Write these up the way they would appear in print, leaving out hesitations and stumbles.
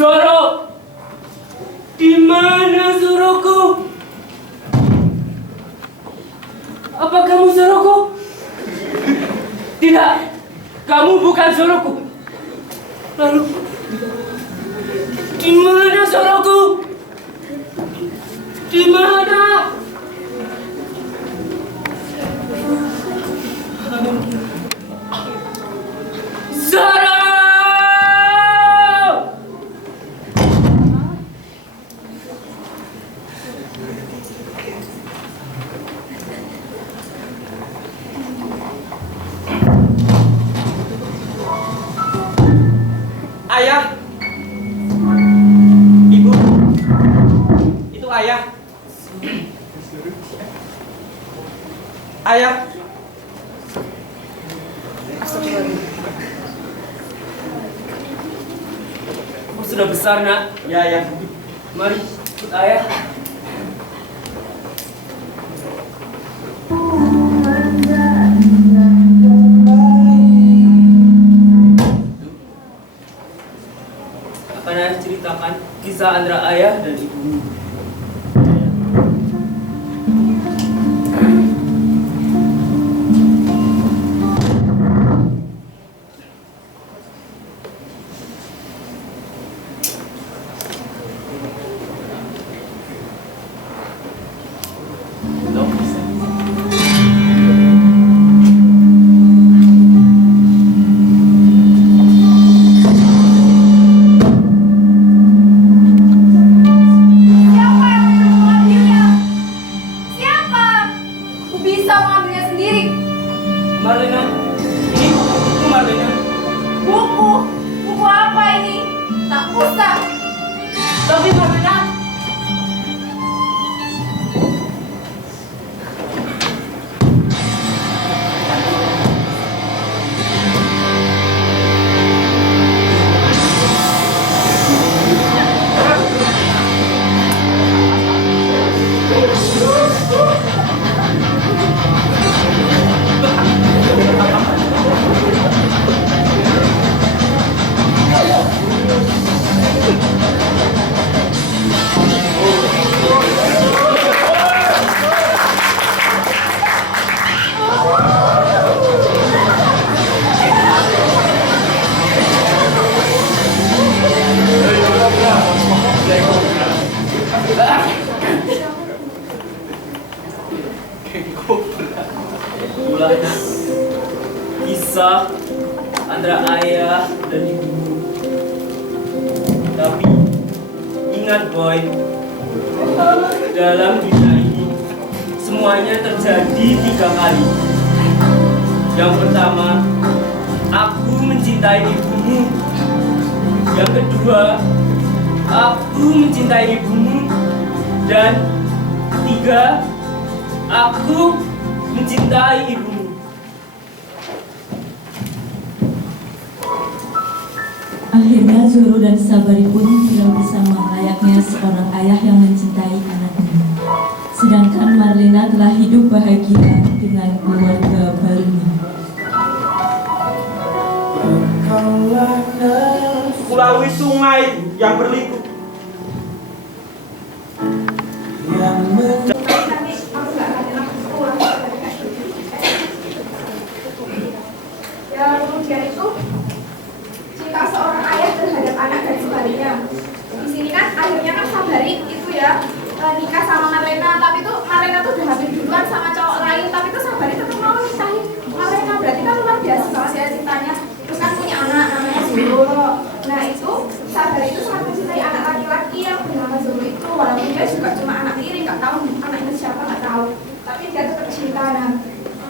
Zoro, di mana Zoroku? Apa kamu Zoroku? Tidak, kamu bukan Zoroku. Lalu, di mana Zoroku? Di mana? Zoro! Ayah, ibu, itu ayah. Ayah. Kamu sudah besar, nak. Ya, ayah. Mari, ikut ayah. Akan ayah ceritakan kisah antara ayah dan ibumu. Marlena, ini buku Marlena. Buku? Buku apa ini? Tak usah. Tapi Marlena, itulah kisah antara ayah dan ibumu. Tapi ingat boy, dalam dunia ini semuanya terjadi 3 kali. Yang pertama, aku mencintai ibumu. Yang kedua, aku mencintai ibumu. Dan ketiga, aku mencintai ibumu. Akhirnya Zoro dan Sabari pun tinggal bersama layaknya seorang ayah yang mencintai anaknya. Sedangkan Marlena telah hidup bahagia dengan keluarga barunya. Melalui sungai yang berliku. Ya, kemudian itu cinta seorang ayah terhadap anak dan sebaliknya. Di sini kan akhirnya kan Sabari itu ya nikah sama Marlena, tapi tuh Marlena tuh udah hamil duluan sama cowok lain, tapi tuh Sabari tetap mau nikahin Marlena. Berarti kan luar biasa banget ya cintanya. Terus kan punya anak namanya Zoro. Nah itu Sabari itu sangat mencintai anak laki-laki yang bernama Zoro itu, walaupun dia juga cuma anak tiri, nggak tahu anaknya siapa, nggak tahu, tapi dia tetap cinta. Nah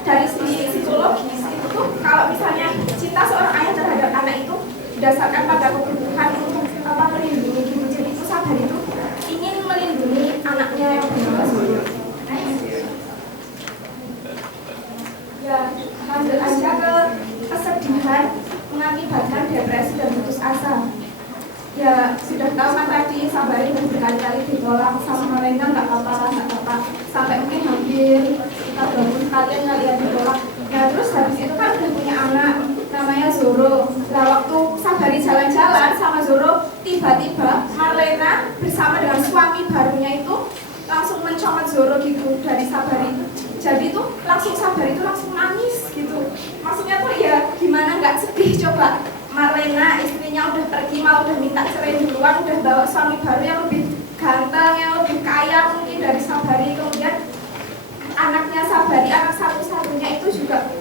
dari segi psikologis itu tuh kalau misalnya cinta seorang ayah terhadap anak itu didasarkan pada kebutuhan untuk melindungi gitu. Jadi itu Sabari itu ingin melindungi anaknya yang bernama Zoro. Ya lanjut aja ke kesedihan mengakibatkan depresi dan putus asa. Ya sudah tahu kan tadi Sabari berkali-kali ditolak sama Marlena, nggak apa-apa, sampai mungkin hampir kita bangun kalian ditolak. Nah terus habis itu kan udah punya anak. Nah namanya Zoro. Nah, waktu Sabari jalan-jalan sama Zoro, tiba-tiba Marlena bersama dengan suami barunya itu langsung mencomot Zoro gitu dari Sabari. Jadi tuh langsung Sabari itu langsung nangis gitu. Maksudnya tuh ya gimana nggak sedih coba. Marlena istrinya udah pergi, malah udah minta cerai duluan, udah bawa suami baru yang lebih ganteng, yang lebih kaya mungkin dari Sabari. Kemudian anaknya Sabari, anak satu-satunya itu juga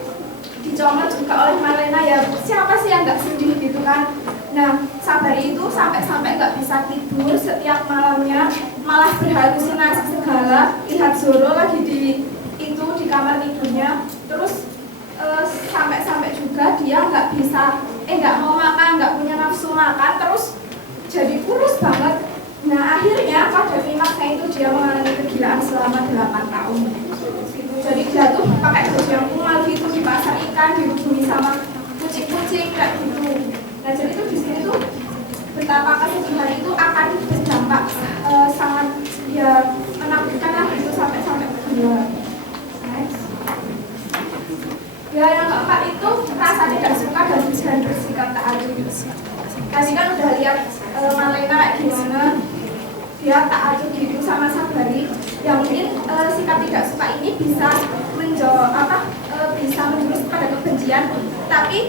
dicomot juga oleh Marlena. Ya siapa sih yang nggak sedih gitu kan. Nah, Sabari itu sampai-sampai nggak bisa tidur setiap malamnya, malah berhalusinasi segala, lihat Zoro lagi di kamar tidurnya. Terus sampai-sampai juga dia nggak mau makan, nggak punya nafsu makan, terus jadi kurus banget. Nah, akhirnya pada klimaksnya itu dia mengalami kegilaan selama 8 tahun. Jadi dia tuh pakai baju yang kumal gitu di pasar ikan, dihubungi sama kucing-kucing kayak gitu. Nah, jadi tuh di sini tuh betapa kesedihan itu akan berdampak sangat ya menakutkan lah itu sampai berdua. Ya, yang keempat itu rasa tidak suka dan bersikap tak adil. Tadi kan udah lihat Marlena kayak gimana dia tak adil gitu sama Sabari. Ya mungkin sikap tidak suka ini bisa bisa menjurus pada kebencian. Tapi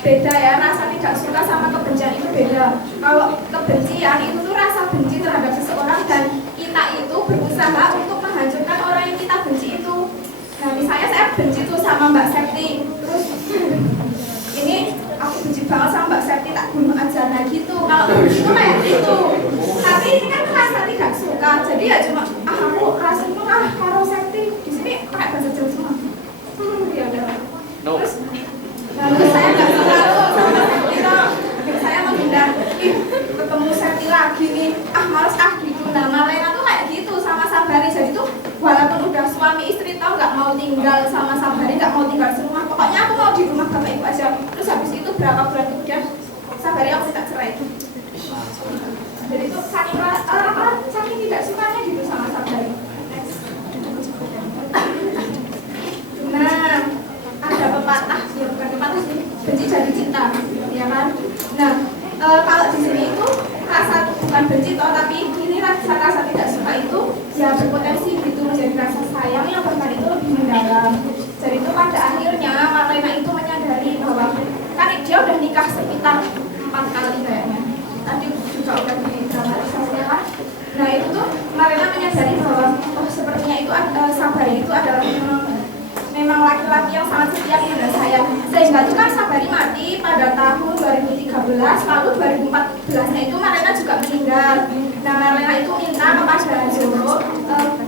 beda ya, rasa tidak suka sama kebencian itu beda. Kalau kebencian itu tuh rasa benci terhadap seseorang dan kita itu berusaha untuk menghancurkan orang yang kita benci itu. Nah, misalnya saya benci tuh sama Mbak Septi, terus ini aku benci banget sama Mbak Septi, tak bunuh aja. Nah gitu, kalau benci itu kayak gitu. Tapi ini kan rasa tidak suka, jadi ya cuma aku rasanya karo Septi di sini pakai bahasa Jawa semua. Ya udah. Terus, lalu saya nggak suka tuh sama Septi tuh, saya menghindar. Ketemu Septi lagi nih, males gitu. Nah, Marlena tuh kayak gitu sama Sabari, jadi tuh walaupun udah suami istri tau nggak mau tinggal sama Sabari, nggak mau tinggal serumah, pokoknya aku mau di rumah bapak ibu aja. Terus habis itu berapa bulan kemudian Sabari aku minta cerai. Jadi itu saking tidak sukanya gitu sama Sabari. Nah, ada pepatah, ya bukan pepatah sih, benci jadi cinta, ya kan? Nah, kalau di sini itu rasa bukan benci toh, tapi ini rasa tidak suka itu ya berpotensi gitu menjadi rasa sayang yang bahkan itu lebih mendalam. Jadi itu pada akhirnya Marlena itu menyadari bahwa kan dia udah nikah sekitar 4 kali kayaknya. Tadi juga udah didramatisasinya kan. Nah itu tuh Marlena menyadari bahwa sepertinya itu Sabari itu adalah memang laki-laki yang sangat setia dan sayang. Sehingga itu kan Sabari mati pada tahun 2013, lalu 2014-nya itu Marlena juga meninggal. Nah, Marlena itu minta kepada Zoro,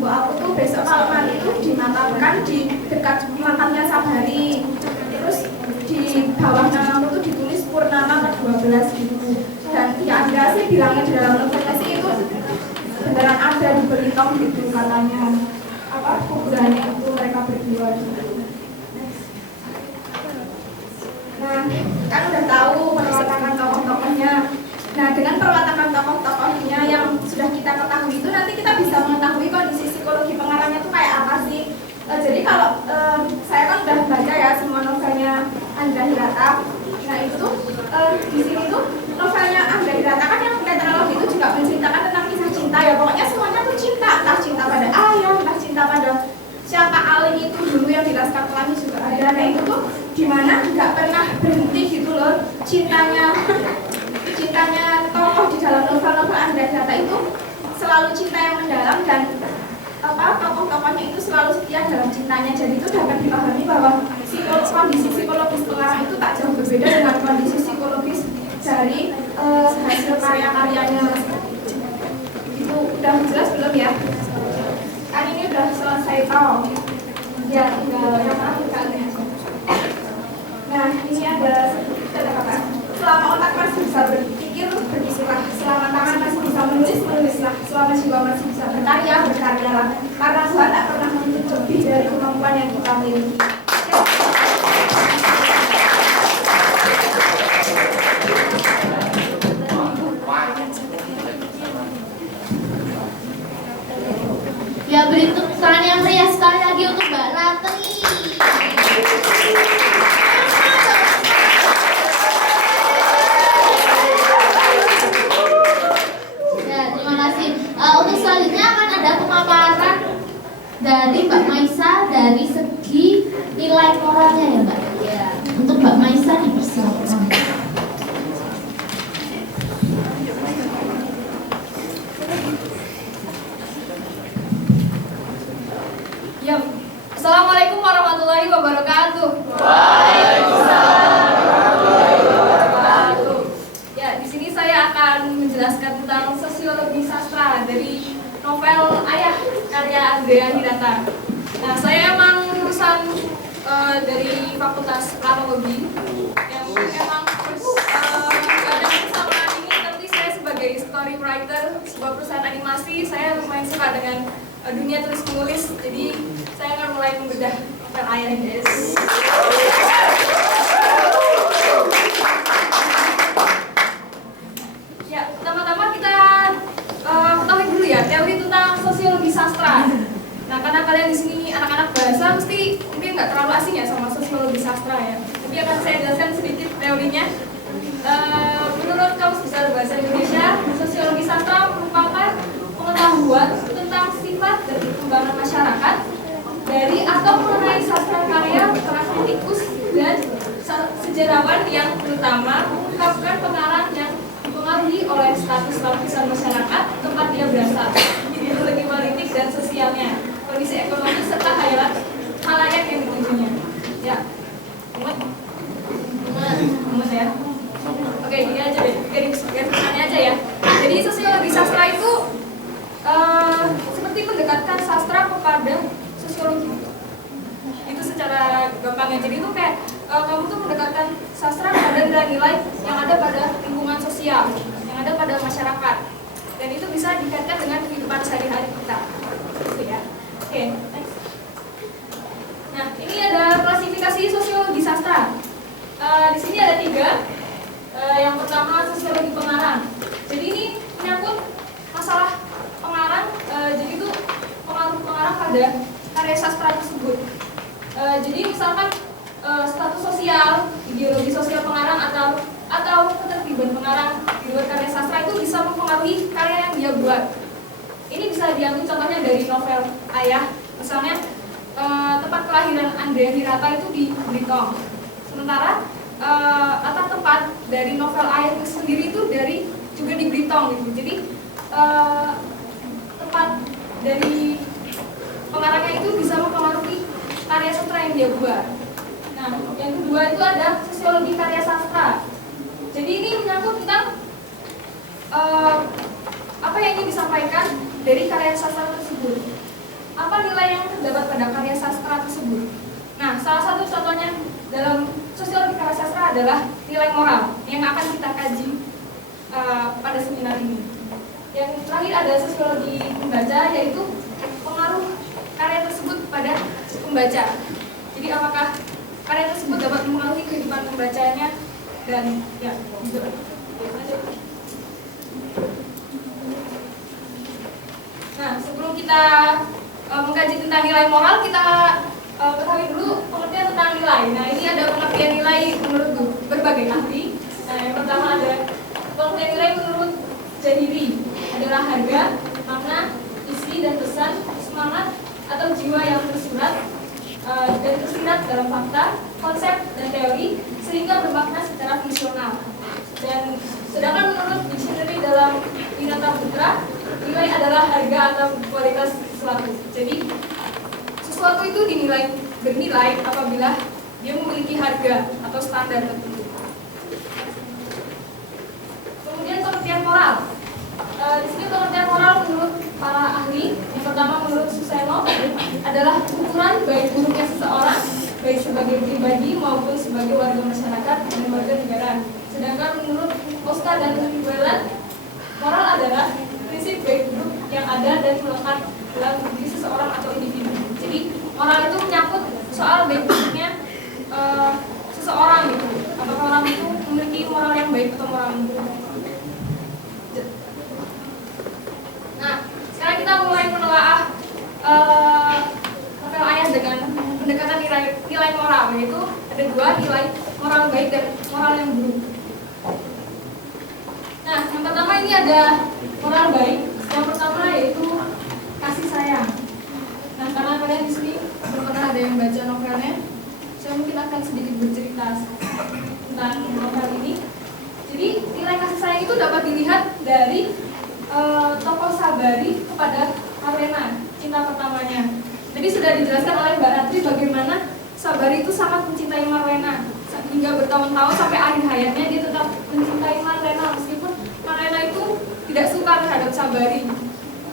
Bu aku tuh besok kalau mati itu dimakamkan di dekat makamnya Sabari. Terus di bawah namamu tuh ditulis Purnama ke-12 gitu. Dan ya ada sih bilangnya di dalam novelnya sih itu beneran ada di Belitung gitu katanya. Kuburannya itu mereka berdua gitu. Nah, kan udah tahu perwatakan tokoh-tokohnya. Nah, dengan perwatakan tokoh-tokohnya yang sudah kita ketahui itu nanti kita bisa mengetahui kondisi psikologi pengarangnya itu kayak apa sih. Jadi kalau saya kan udah baca ya semua novelnya Angga Hirata. Nah itu di sini tuh novelnya Angga Hirata kan yang tetralogi itu juga menceritakan tentang kisah cinta ya. Pokoknya semuanya tuh cinta, entah cinta pada ayah, entah cinta pada siapa Aling itu dulu yang di Laskar Pelangi juga ada. Nah itu tuh dimana nggak pernah berhenti gitu loh cintanya tokoh di dalam novel-novel Angga Hirata itu selalu cinta yang mendalam dan tokoh-tokohnya itu selalu setia dalam cintanya. Jadi itu dapat dipahami bahwa kondisi psikologis pengarang itu tak jauh berbeda dengan kondisi psikologis dari hasil karya-karyanya. Itu udah jelas belum ya? Kan ini udah selesai toh. Ya tinggal yang terakhir aja. Nah ini ada kata-kata. Selama otak masih bisa berpikir, berpikirlah. Selama tangan masih bisa menulis, menulislah. Selama jiwa masih bisa berkarya, berkaryalah. Karena Tuhan tak pernah menuntut lebih dari kemampuan yang kita miliki. Ya, beri tepuk tangan yang meriah sekali lagi untuk Mbak Ratri. warahmatullahi wabarakatuh. Ya, di sini saya akan menjelaskan tentang sosiologi sastra dari novel Ayah karya Andrea Hirata. Nah, saya emang lulusan dari Fakultas Planologi yang emang ada kesamaan ini, tapi saya sebagai story writer sebuah perusahaan animasi, saya lumayan suka dengan dunia tulis menulis, jadi saya akan mulai membedah novel Ayah ini, guys. Ya, pertama-tama kita ketahui dulu ya teori tentang sosiologi sastra. Nah, karena kalian di sini anak-anak bahasa, mungkin nggak terlalu asing ya sama sosiologi sastra ya. Tapi akan saya jelaskan sedikit teorinya. Menurut Kamus Besar Bahasa Indonesia, sosiologi sastra merupakan pengetahuan tentang sifat dan perkembangan masyarakat dari atau mengenai sastra karya para kritikus dan sejarawan yang terutama mengungkapkan pengarang yang dipengaruhi oleh status lapisan masyarakat tempat dia berasal, ideologi politik dan sosialnya, kondisi ekonomi serta halayak yang ditujunya. Ya, mumet ya. Oke, gini aja deh, garis aja ya. Jadi sosiologi sastra itu seperti mendekatkan sastra kepada sosiologi. Itu secara gampangnya. Jadi itu kayak kamu tuh mendekatkan sastra pada nilai-nilai yang ada pada lingkungan sosial, yang ada pada masyarakat, dan itu bisa dikaitkan dengan kehidupan sehari-hari kita. Gitu ya. Oke, next. Nah, ini ada klasifikasi sosiologi sastra. Di sini ada 3. Yang pertama sosiologi pengarang. Jadi ini menyangkut masalah pengarang. Jadi itu pengaruh pengarang pada karya sastra tersebut. Jadi misalkan status sosial, ideologi sosial pengarang atau ketertiban pengarang di luar karya sastra itu bisa mempengaruhi karya yang dia buat. Ini bisa diambil contohnya dari novel Ayah, misalnya tempat kelahiran Andrea Hirata itu di Blitung. Sementara atau tempat dari novel Ayah itu sendiri itu juga di Blitung gitu. Jadi tempat dari pengarangnya itu bisa mempengaruhi karya sastra yang dia buat. Nah, yang kedua itu ada sosiologi karya sastra. Jadi ini menyangkut tentang apa yang ingin disampaikan dari karya sastra tersebut. Apa nilai yang terdapat pada karya sastra tersebut? Nah, salah satu contohnya dalam sosiologi karya sastra adalah nilai moral yang akan kita kaji pada seminar ini. Yang terakhir ada sosiologi pembaca, yaitu pengaruh karya tersebut pada pembaca. Jadi apakah karya tersebut dapat mempengaruhi kehidupan pembacanya dan ya gitu. Nah, sebelum kita mengkaji tentang nilai moral, kita ketahui dulu pengertian tentang nilai. Nah, ini ada pengertian nilai menurut berbagai ahli. Nah, yang pertama ada pengertian nilai menurut Zahiri, adalah harga, makna, isi dan pesan, semangat atau jiwa yang tersurat dan tersirat dalam fakta, konsep dan teori sehingga bermakna secara fungsional. Dan sedangkan menurut dictionary dalam Winata Putra, nilai adalah harga atau kualitas sesuatu. Jadi sesuatu itu bernilai apabila dia memiliki harga atau standar tertentu. Kemudian pengertian moral. Di sini pengertian moral menurut para ahli, yang pertama menurut Suseno adalah ukuran baik buruknya seseorang, baik sebagai pribadi maupun sebagai warga masyarakat dan warga negara. Sedangkan menurut Costa dan Whelan, moral adalah prinsip baik buruk yang ada dan melekat dalam diri seseorang atau individu. Jadi moral itu menyangkut soal baik buruknya seseorang gitu. Apakah orang itu memiliki moral yang baik atau moral yang buruk? Nah, sekarang kita mulai menelaah novel Ayah dengan pendekatan nilai moral, yaitu ada 2 nilai moral baik dan moral yang buruk. Nah, yang pertama ini ada moral baik. Yang pertama yaitu kasih sayang. Nah, karena kalian di sini belum pernah ada yang baca novelnya, saya mungkin akan sedikit bercerita tentang novel ini. Jadi nilai kasih sayang itu dapat dilihat dari tokoh Sabari kepada Marlena, cinta pertamanya. Jadi sudah dijelaskan oleh Mbak Ratri bagaimana Sabari itu sangat mencintai Marlena hingga bertahun-tahun sampai akhir hayatnya dia tetap mencintai Marlena meskipun Marlena itu tidak suka terhadap Sabari.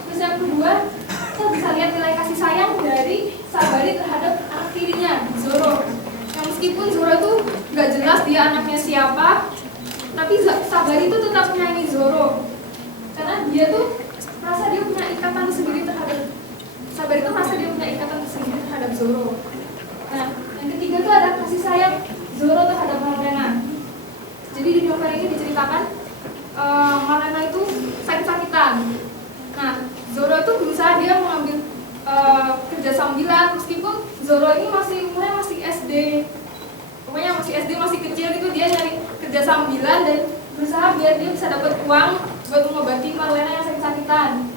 Terus yang kedua, kita bisa lihat nilai kasih sayang dari Sabari terhadap anak tirinya, Zoro. Yang meskipun Zoro itu nggak jelas dia anaknya siapa, tapi Sabari itu tetap menyayangi Zoro karena dia tuh merasa dia punya ikatan sendiri terhadap Sabari itu merasa dia punya ikatan sendiri terhadap Zoro. Nah, yang ketiga itu ada kasih sayang Zoro terhadap Marlena. Jadi di novel ini diceritakan Marlena itu sakit-sakitan. Nah, Zoro itu berusaha dia mengambil kerja sambilan meskipun Zoro ini umurnya masih SD. Pokoknya masih SD, masih kecil gitu, dia nyari kerja sambilan dan berusaha biar dia bisa dapat uang buat mengobati Marlena yang sakit-sakitan.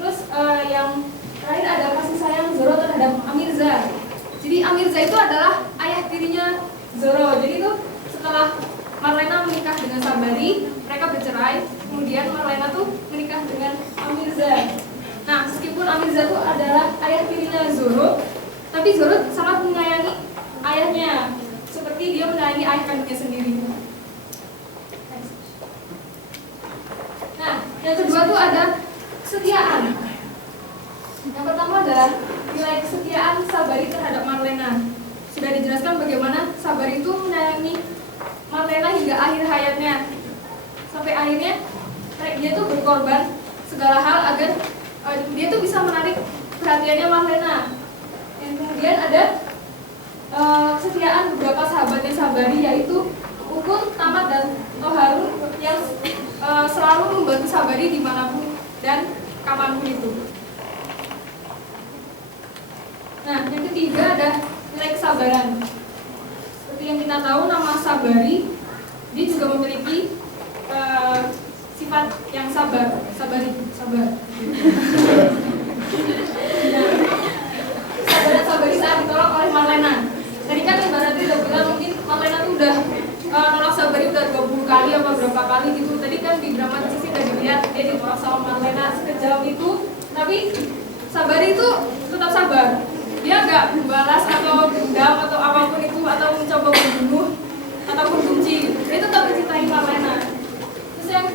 Terus yang terakhir ada kasih sayang Zoro terhadap Amirza. Jadi Amirza itu adalah ayah tirinya Zoro. Jadi itu setelah Marlena menikah dengan Sabari, mereka bercerai. Kemudian Marlena tuh menikah dengan Amirza. Nah, meskipun Amirza itu adalah ayah tirinya Zoro, tapi Zoro sangat menyayangi ayahnya, seperti dia menyayangi ayah kandungnya sendiri. Nah, yang kedua tuh ada kesetiaan. Yang pertama adalah nilai kesetiaan Sabari terhadap Marlena. Sudah dijelaskan bagaimana Sabari itu menyayangi Marlena hingga akhir hayatnya. Sampai akhirnya dia tuh berkorban segala hal agar dia tuh bisa menarik perhatiannya Marlena. Dan kemudian ada kesetiaan beberapa sahabatnya Sabari, yaitu Ukun, Tamat, dan Toharu yang selalu membantu Sabari dimanapun dan kapanpun itu. Nah, yang ketiga ada nilai kesabaran. Seperti yang kita tahu, nama Sabari dia juga memiliki sifat yang sabar. Sabar. Nah, kesabaran Sabari saat ditolak oleh Marlena. Tadi kan ibaratnya udah bilang mungkin Marlena tuh udah nolak Sabari udah 20 kali apa berapa kali gitu. Tadi kan di dramatisasi udah dilihat dia ditolak sama Marlena sekejam itu, tapi Sabari itu tetap sabar. Dia nggak membalas atau dendam atau apapun itu, atau mencoba membunuh ataupun benci. Dia tetap mencintai Marlena. Terus yang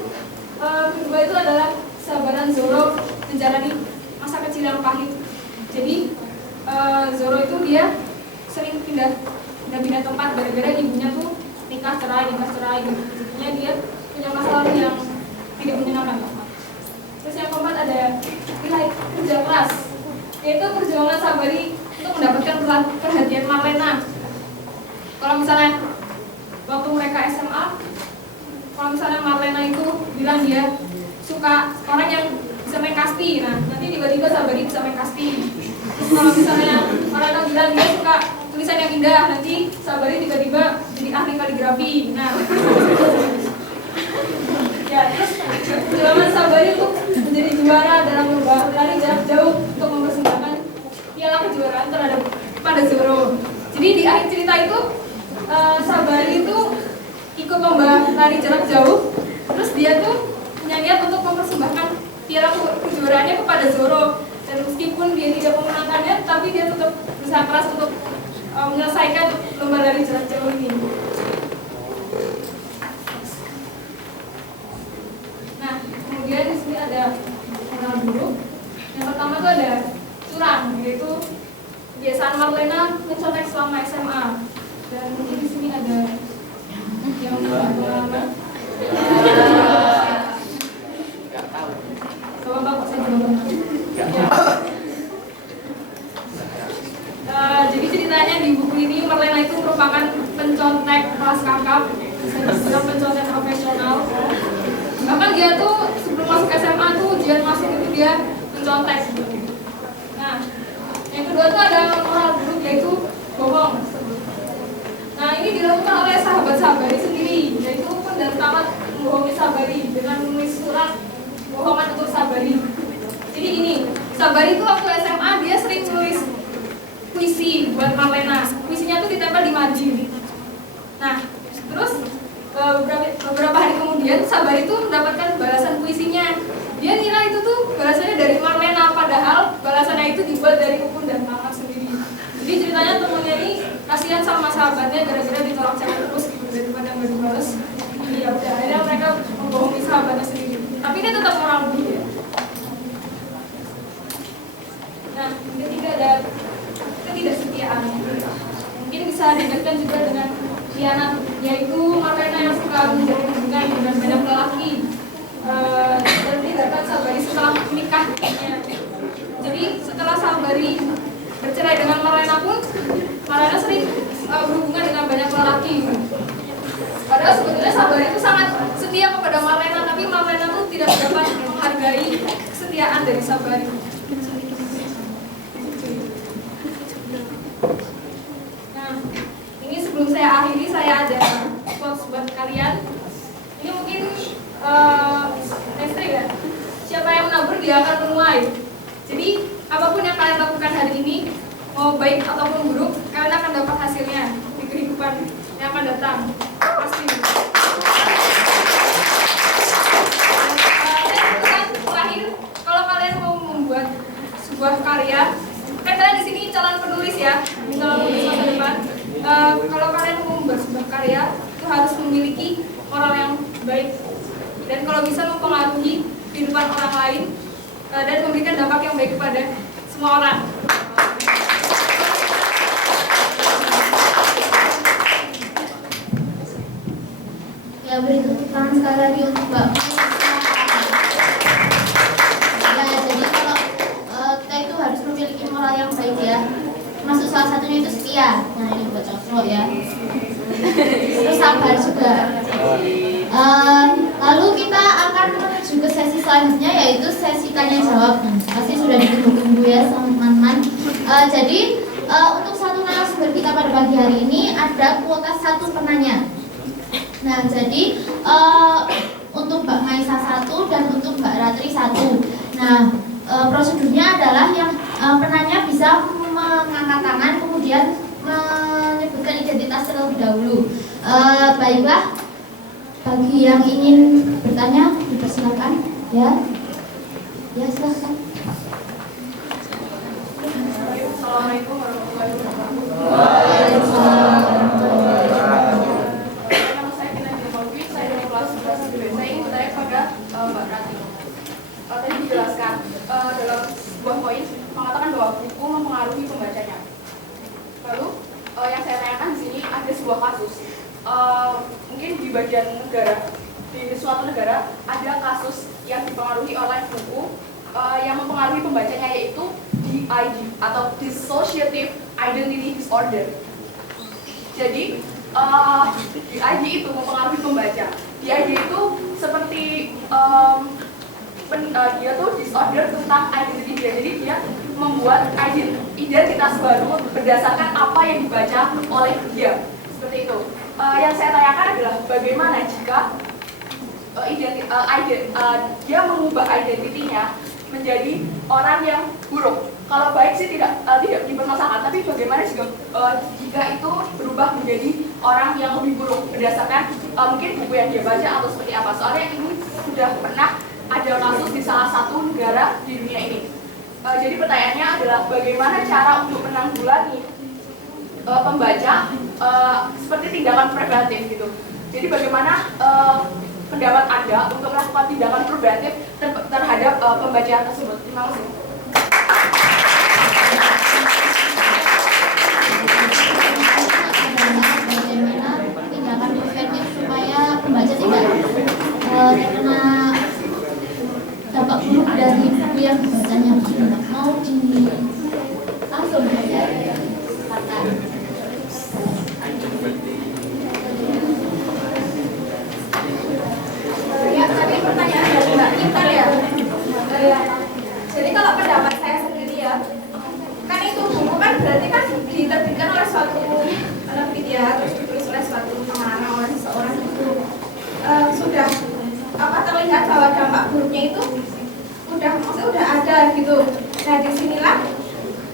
kedua itu adalah kesabaran Zoro menjalani masa kecil yang pahit. Jadi Zoro itu dia sering pindah tempat gara-gara ibunya tuh nikah cerai gitu. Jadinya dia punya masalah yang tidak menyenangkan. Terus yang keempat ada nilai kerja keras, yaitu perjuangan Sabari untuk mendapatkan perhatian Marlena. Kalau misalnya waktu mereka SMA, kalau misalnya Marlena itu bilang dia suka orang yang bisa main kasti, nah nanti tiba-tiba Sabari bisa main kasti. Terus kalau misalnya Marlena bilang dia suka tulisan yang indah, nanti Sabari tiba-tiba jadi ahli kaligrafi. Nah, ya, terus perjuangan Sabari untuk menjadi juara dalam lomba lari jarak jauh untuk mempersembahkan piala kejuaraan terhadap pada Zoro. Jadi di akhir cerita itu Sabari itu ikut lomba lari jarak jauh, terus dia tuh punya niat untuk mempersembahkan piala kejuaraannya kepada Zoro. Dan meskipun dia tidak memenangkannya, tapi dia tetap berusaha keras untuk menyelesaikan lomba lari jarak jauh ini. Nah, kemudian di sini ada kenal dulu. Yang pertama itu ada curang, yaitu kebiasaan Marlena mencontek selama SMA. Dan mungkin di sini ada yang pengalaman. Bapak saya jawab. Jadi ceritanya di buku ini Marlena itu merupakan pencontek kelas kakap, pencontek profesional. Bahkan dia tuh sebelum masuk SMA tuh ujian masuk itu dia mencontek. Nah, yang kedua tuh ada moral buruk, yaitu bohong. Nah, ini dilakukan oleh sahabat-sahabari sendiri, yaitu Ukun dan Tamat membohongi Sabari dengan menulis surat bohongan untuk Sabari. Jadi ini, Sabari itu waktu SMA dia sering nulis puisi buat Marlena. Puisinya tuh ditempel di margin. Nah, terus beberapa hari kemudian Sabari itu mendapatkan balasan puisinya. Dia ngira itu tuh balasannya dari Marlena, padahal balasannya itu dibuat dari Ukun dan Tamat sendiri. Jadi ceritanya temennya ini kasihan sama sahabatnya gara-gara ditolak cewek terus gitu daripada nggak dibales. Ya udah akhirnya mereka membohongi sahabatnya sendiri. Tapi ini tetap moral lebih ya. Nah, ketiga ada ketidaksetiaan. Mungkin bisa dikaitkan juga dengan khianat, yaitu Marlena yang suka menjalin hubungan dengan banyak lelaki dan meninggalkan Sabari setelah menikah. Jadi setelah Sabari bercerai dengan Marlena pun, Marlena sering berhubungan dengan banyak lelaki. Padahal sebetulnya Sabari itu sangat setia kepada Marlena, tapi Marlena itu tidak dapat menghargai kesetiaan dari Sabari. Nah, ini sebelum saya akhiri, saya ada quotes buat kalian. Ini mungkin ekstrim ya. Siapa yang menabur dia akan menuai. Jadi apapun yang kalian lakukan hari ini, mau baik ataupun buruk, kalian akan dapat hasilnya di kehidupan yang akan datang. Pasti. Dan terakhir, kalau kalian mau membuat sebuah karya, kan kalian di sini calon penulis ya, di calon penulis masa depan. Kalau kalian mau membuat sebuah karya, itu harus memiliki moral yang baik dan kalau bisa mempengaruhi kehidupan orang lain dan memberikan dampak yang baik kepada semua orang. Ya, beri tepuk tangan sekali lagi untuk Mbak. Ya, jadi kalau kita itu harus memiliki moral yang baik ya. Masuk salah satunya itu setia. Nah, ini buat cowok ya. Terus sabar juga. Lalu kita akan menuju ke sesi selanjutnya, yaitu sesi tanya jawab. Pasti sudah ditunggu-tunggu ya sama teman-teman. Jadi untuk satu narasumber kita pada pagi hari ini ada kuota 1 penanya. Nah, jadi untuk Mbak Maisa 1 dan untuk Mbak Ratri 1. Nah, prosedurnya adalah yang penanya bisa mengangkat tangan kemudian menyebutkan identitas terlebih dahulu. Baiklah, bagi yang ingin bertanya dipersilakan ya. Ya, silakan. Assalamualaikum warahmatullahi wabarakatuh. Waalaikumsalam. Nama saya Tina Jumolvi, saya dari kelas 11 IPB. Saya ingin bertanya kepada Mbak Ratri. Tadi dijelaskan dalam sebuah poin mengatakan bahwa buku mempengaruhi pembacanya. Lalu yang saya tanyakan di sini ada sebuah kasus. Mungkin di bagian negara, di suatu negara ada kasus yang dipengaruhi oleh buku yang mempengaruhi pembacanya, yaitu DID atau Dissociative Identity Disorder. Jadi DID itu mempengaruhi pembaca. DID itu seperti dia tuh disorder tentang identity dia. Jadi dia membuat identitas baru berdasarkan apa yang dibaca oleh dia. Seperti itu. Yang saya tanyakan adalah bagaimana jika dia mengubah identitinya menjadi orang yang buruk. Kalau baik sih tidak dipermasalahkan, tapi bagaimana jika itu berubah menjadi orang yang lebih buruk berdasarkan mungkin buku yang dia baca atau seperti apa. Soalnya ini sudah pernah ada kasus di salah satu negara di dunia ini. Jadi pertanyaannya adalah bagaimana cara untuk menanggulangi pembaca seperti tindakan preventif gitu. Jadi bagaimana pendapat Anda untuk melakukan tindakan preventif terhadap pembacaan tersebut? Terima kasih. Bagaimana tindakan preventif supaya pembaca tidak terkena dampak buruk dari buku yang dibacanya. Mau langsung saja katakan. Ya, tadi pertanyaan dari Mbak Intan ya. Jadi kalau pendapat saya sendiri ya, kan itu buku kan berarti kan diterbitkan oleh suatu media, terus ditulis oleh suatu pengarang oleh seseorang itu sudah terlihat bahwa dampak buruknya itu udah ada gitu. Nah, disinilah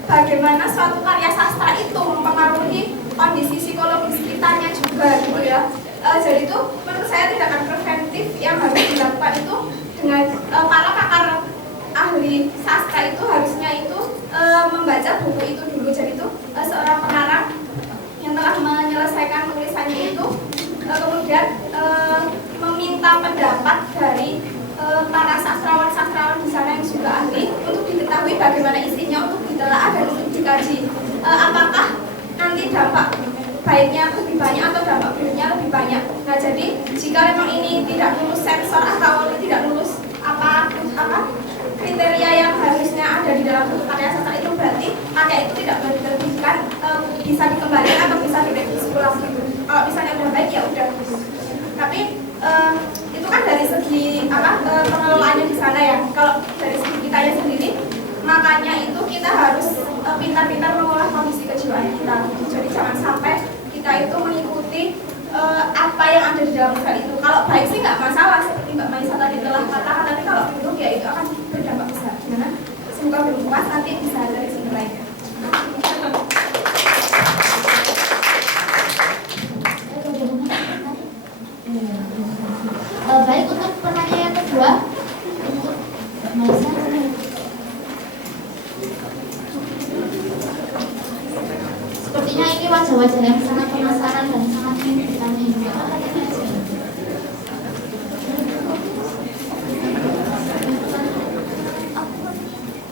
bagaimana suatu karya sastra itu mempengaruhi kondisi psikologis kitanya juga gitu ya. Jadi itu menurut saya tindakan preventif yang harus dilakukan itu dengan para pakar ahli sastra itu harusnya itu membaca buku itu dulu. Jadi itu seorang pengarang yang kemudian meminta pendapat dari para sastrawan-sastrawan di sana yang juga ahli untuk diketahui bagaimana isinya, untuk ditelaah dan untuk dikaji apakah nanti dampak baiknya lebih banyak atau dampak buruknya lebih banyak. Nah, jadi jika memang ini tidak lulus sensor atau tidak lulus apa kriteria yang harusnya ada di dalam buku karya sastra, itu berarti karya itu tidak boleh diterbitkan, bisa dikembalikan atau bisa direvisi ulang gitu. Kalau misalnya udah baik ya udah. Tapi itu kan dari segi pengelolaannya di sana ya. Kalau dari segi kitanya sendiri, makanya itu kita harus pintar-pintar mengolah kondisi kejiwaan kita. Jadi jangan sampai kita itu mengikuti apa yang ada di dalam novel itu. Kalau baik sih nggak masalah, seperti Mbak Maisa tadi telah katakan, tapi kalau buruk ya itu akan berdampak besar. Gimana? Semoga belum puas, nanti bisa dari sumber lainnya. Baik, untuk pertanyaan yang kedua, untuk Maisa. Sepertinya ini wajah-wajah yang sangat penasaran dan sangat ingin bertanya.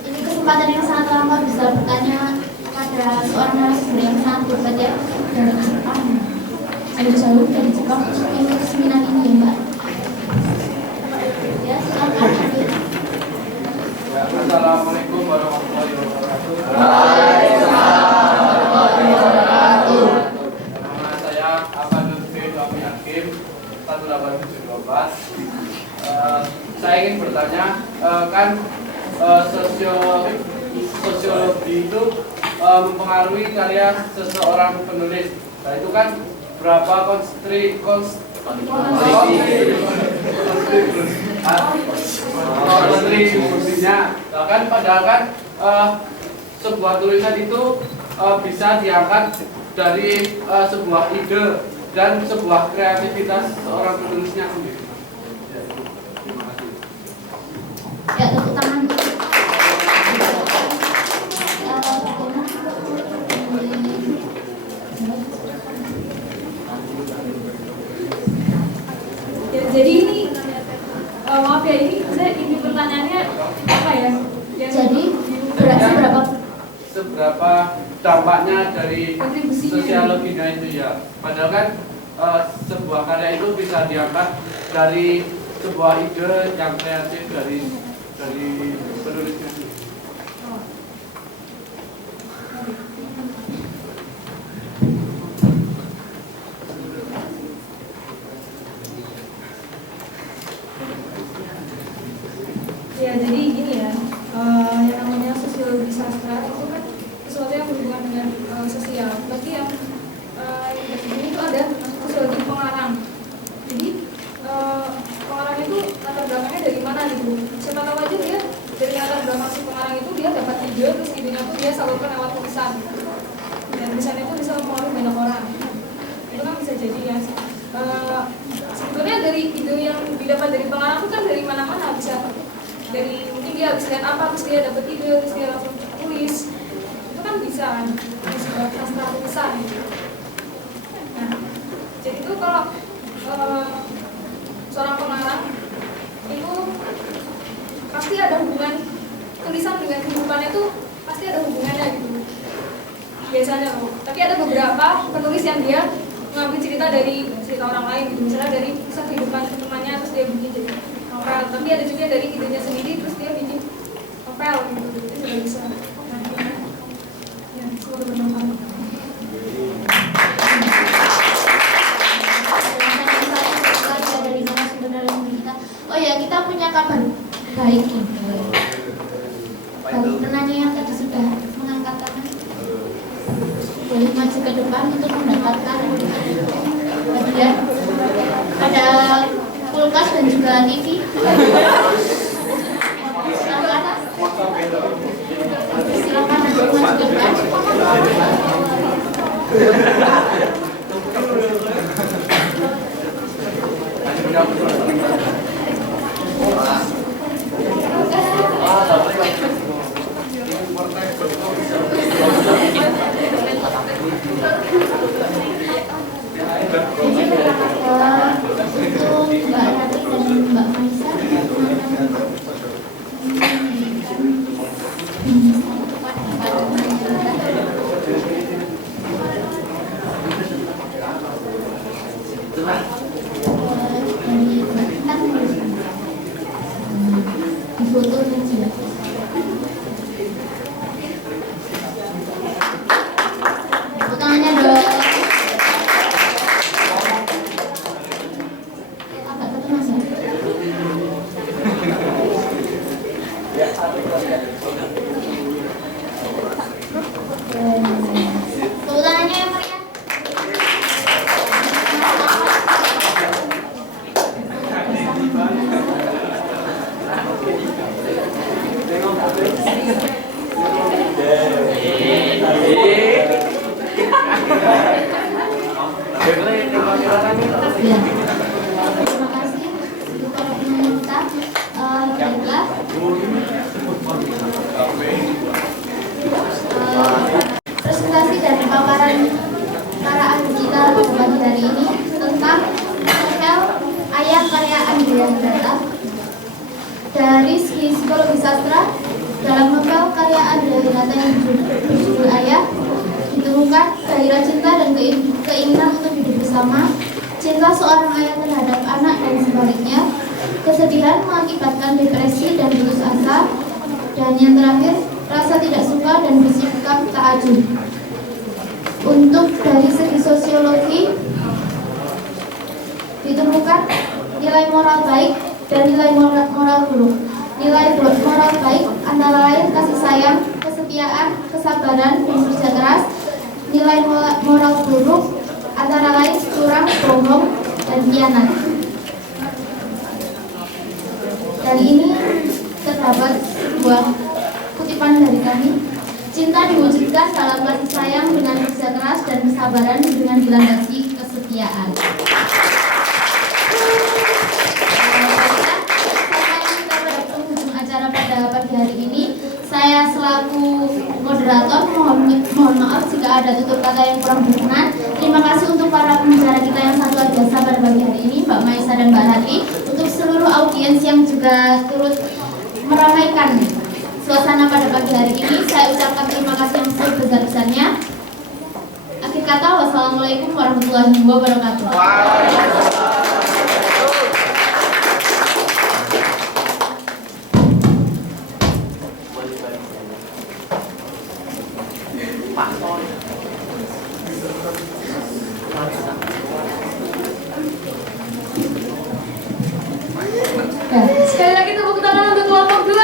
Ini kesempatan yang sangat lama bisa bertanya kepada seorang narasumber yang sangat hebat ya, dari Jepang. Jauh-jauh dari Jepang untuk mengikuti seminar ini ya Mbak. Ya, silakan. Assalamualaikum warahmatullahi wabarakatuh. Nama saya Apadul B. Tommy Hakim 18724. Saya ingin bertanya, kan sosiologi itu mempengaruhi karya seseorang penulis. Nah, itu kan berapa kontribusinya. Nah, kan padahal kan sebuah tulisan itu bisa diangkat dari sebuah ide dan sebuah kreativitas seorang penulisnya sendiri. Ya, terima kasih. Ya, tepuk tangan. Ya, jadi ini maaf ya, ini pertanyaannya apa ya? Jadi berapa Seberapa dampaknya dari kontribusinya sosiologinya itu ya? Padahal kan sebuah karya itu bisa diangkat dari sebuah ide yang kreatif dari penulisnya. Ya, jadi gini ya, yang namanya sosiologi sastra itu kan sesuatu yang berhubungan dengan sosial. Berarti yang ini itu ada sosiologi pengarang. Jadi pengarang itu latar belakangnya dari mana gitu? Siapa tahu aja dia dari latar belakang si pengarang itu dia dapat ide, terus idenya tuh dia salurkan lewat tulisan. Dan tulisannya itu bisa mempengaruhi banyak orang. Itu kan bisa jadi ya. Sebetulnya dari ide yang didapat dari pengarang itu kan dari mana-mana, bisa dari mungkin dia habis lihat apa, terus dia dapat ide, terus dia langsung tulis. Itu kan bisa kan, sebuah sastra tulisan gitu. Nah, jadi itu kalau seorang pengarang itu pasti ada hubungan tulisan dengan kehidupannya, tuh pasti ada hubungannya gitu biasanya loh. Tapi ada beberapa penulis yang dia mengambil cerita dari cerita orang lain gitu, misalnya dari kisah kehidupan temannya terus dia bikin jadi novel. Tapi ada juga dari idenya sendiri terus dia bikin novel gitu, itu juga bisa. Nah, ya, semoga bermanfaat. Oh ya, kita punya kabar baik nih. Bagi penanya yang tadi sudah mengangkat tangan, boleh maju ke depan untuk mendapatkan hadiah. Ada kulkas dan juga TV. Silakan nanti maju ke depan. botol meja. Tepuk tangannya dong. Agak ketemu saya. Tepuk tangannya yang meriah. Ya. Terima kasih untuk para penyanyi kita. Baiklah. Presentasi dari paparan para ahli kita pada pagi hari ini tentang novel Ayah karya Andrea Hirata. Dari segi psikologi sastra, dalam novel karya Andrea Hirata yang berjudul Ayah, ditemukan gairah cinta dan keinginan untuk hidup bersama, cinta seorang ayah terhadap anak dan sebaliknya, kesedihan mengakibatkan depresi dan putus asa, dan yang terakhir, rasa tidak suka dan bersikap ta'ajub. Untuk dari segi sosiologi, ditemukan nilai moral baik dan nilai moral buruk. Nilai moral baik antara lain kasih sayang, kesetiaan, kesabaran, dan kerja keras. Nilai moral buruk antara lain curang, bohong, dan khianat. Dan ini terdapat sebuah kutipan dari kami. Cinta diwujudkan dalam kasih sayang dengan kerja keras dan kesabaran dengan dilandasi kesetiaan. Pada hari ini saya selaku moderator mohon maaf jika ada tutur kata yang kurang berkenan. Terima kasih untuk para pembicara kita yang sangat luar biasa pada pagi hari ini, Mbak Maisa dan Mbak Ratri, untuk seluruh audiens yang juga turut meramaikan suasana pada pagi hari ini. Saya ucapkan terima kasih yang sebesar-besarnya. Akhir kata, wassalamualaikum warahmatullahi wabarakatuh. Ya, sekali lagi tepuk tangan untuk kelompok 2.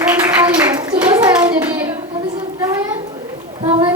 Keren sekali ya. Coba saya jadi, apa sih namanya?